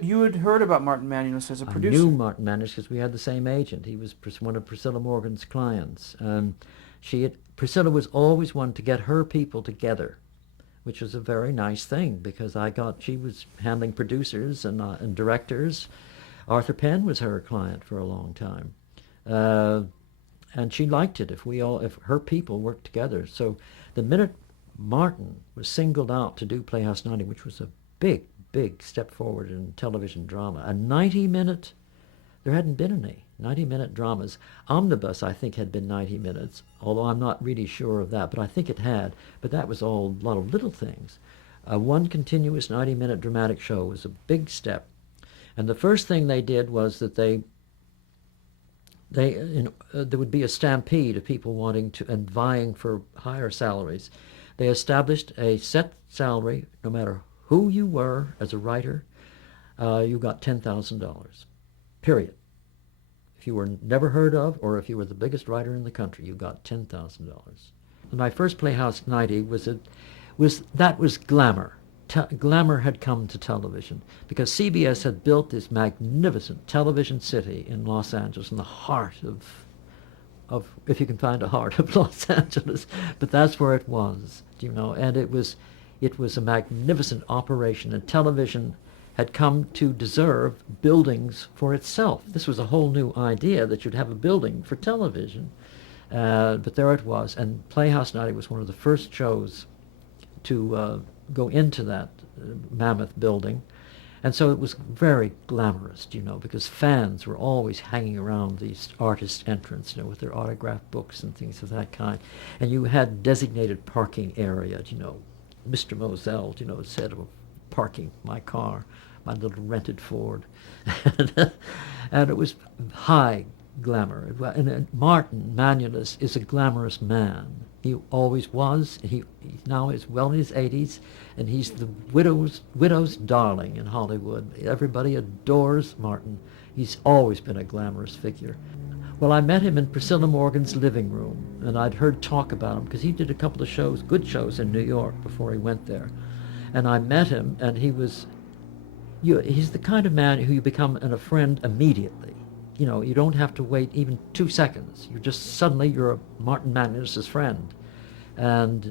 You had heard about Martin Manulus as a I knew producer. Martin Manus because we had the same agent. He was one of Priscilla Morgan's clients. Priscilla was always one to get her people together, which was a very nice thing because she was handling producers and directors. Arthur Penn was her client for a long time, uh, and she liked it if her people worked together. So the minute Martin was singled out to do Playhouse 90, which was a big, big step forward in television drama, a 90-minute, there hadn't been any 90-minute dramas. Omnibus, I think, had been 90 minutes, although I'm not really sure of that, but I think it had. But that was all a lot of little things. One continuous 90-minute dramatic show was a big step. And the first thing they did was that there would be a stampede of people wanting to and vying for higher salaries. They established a set salary, no matter who you were as a writer, you got $10,000, period. If you were never heard of or if you were the biggest writer in the country, you got $10,000. My first Playhouse 90 was glamour. Glamour had come to television because CBS had built this magnificent television city in Los Angeles, in the heart of if you can find a heart of Los Angeles, but that's where it was, and it was a magnificent operation, and television had come to deserve buildings for itself. This was a whole new idea that you'd have a building for television, but there it was, and Playhouse 90 was one of the first shows to go into that mammoth building. And so it was very glamorous, because fans were always hanging around these artist entrants, with their autographed books and things of that kind. And you had designated parking area, Mr. Mosel, said, oh, parking my car, my little rented Ford. And it was high glamour. And Martin Manulus is a glamorous man. He always was. He now is well in his 80s, and he's the widow's darling in Hollywood. Everybody adores Martin. He's always been a glamorous figure. Well, I met him in Priscilla Morgan's living room, and I'd heard talk about him because he did a couple of shows, good shows in New York before he went there. And I met him, and he's the kind of man who you become a friend immediately. You don't have to wait even 2 seconds. You're a Martin Manulus's friend, and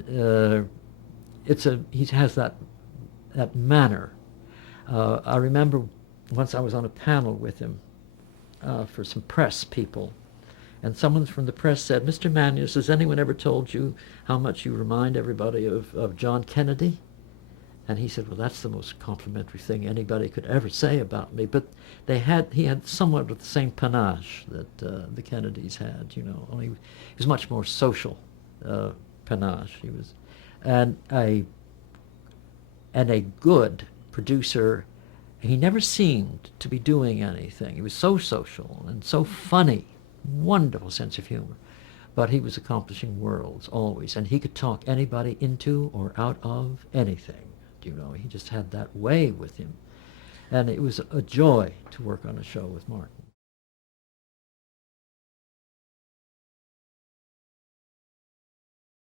he has that manner. I remember once I was on a panel with him for some press people, and someone from the press said, "Mr. Manulus, has anyone ever told you how much you remind everybody of John Kennedy?" And he said, "Well, that's the most complimentary thing anybody could ever say about me." But he had somewhat of the same panache that the Kennedys had, only he was much more social panache. He was, and a good producer. He never seemed to be doing anything. He was so social and so funny, wonderful sense of humor. But he was accomplishing worlds always, and he could talk anybody into or out of anything. He just had that way with him. And it was a joy to work on a show with Martin.